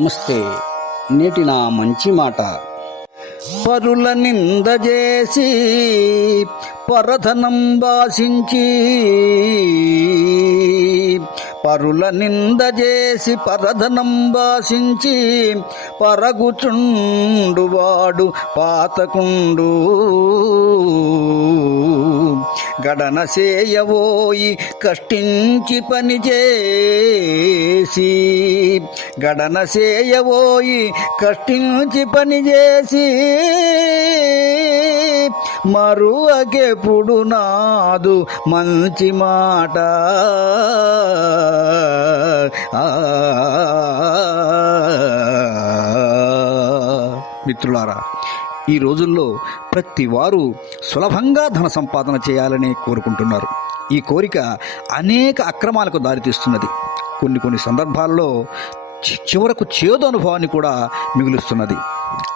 నమస్తే. నేటి నా మంచి మాట. పరుల నిందజేసి పరధనం వాసించి, పరుల నిందజేసి పరధనం వాసించి పరగుచుండువాడు పాతకుండు. గడన చేయవోయి కష్టించి పనిచేసి, గడన చేయవోయి కష్టించి పనిచేసి మరువకెప్పుడు నాదు మంచి మాట. మిత్రులారా, ఈ రోజుల్లో ప్రతి వారు సులభంగా ధన సంపాదన చేయాలని కోరుకుంటున్నారు. ఈ కోరిక అనేక అక్రమాలకు దారితీస్తున్నది. కొన్ని సందర్భాల్లో చివరకు చేదు అనుభవాన్ని కూడా మిగులుస్తున్నది.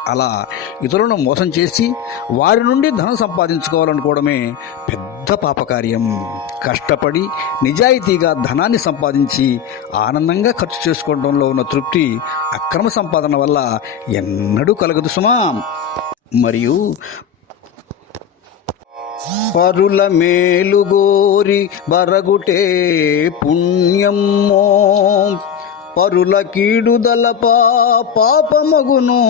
అలా ఇతరులను మోసం చేసి వారి నుండి ధనం సంపాదించుకోవాలనుకోవడమే పెద్ద పాపకార్యం. కష్టపడి నిజాయితీగా ధనాన్ని సంపాదించి ఆనందంగా ఖర్చు చేసుకోవడంలో ఉన్న తృప్తి అక్రమ సంపాదన వల్ల ఎన్నడూ కలగదు సుమా. మరియు పరుల మేలుగోరి బరగుటే పుణ్యమ్మో, పరుల కీడుదల పాపమగును.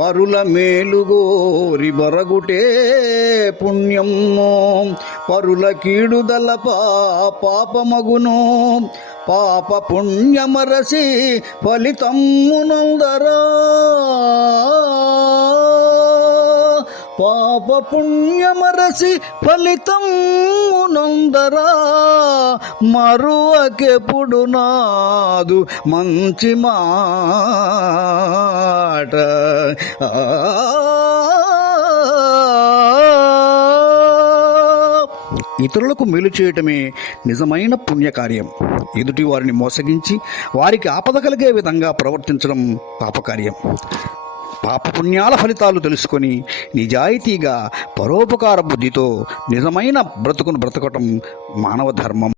పరుల మేలుగోరి బరగుటే పుణ్యమ్మో, పరుల కీడుదల పాపమగును. పాప పుణ్యమరసి ఫలితమ్మునందరా, పాప పుణ్యమరసి ఫలితమ్మునందరా. మరువకెప్పుడు నాదు మంచి మాట. ఇతరులకు మేలు చేయటమే నిజమైన పుణ్యకార్యం. ఎదుటి వారిని మోసగించి వారికి ఆపద కలిగే విధంగా ప్రవర్తించడం పాపకార్యం. పాపపుణ్యాల ఫలితాలు తెలుసుకొని నిజాయితీగా పరోపకార బుద్ధితో నిజమైన బ్రతుకును బ్రతకటం మానవ ధర్మం.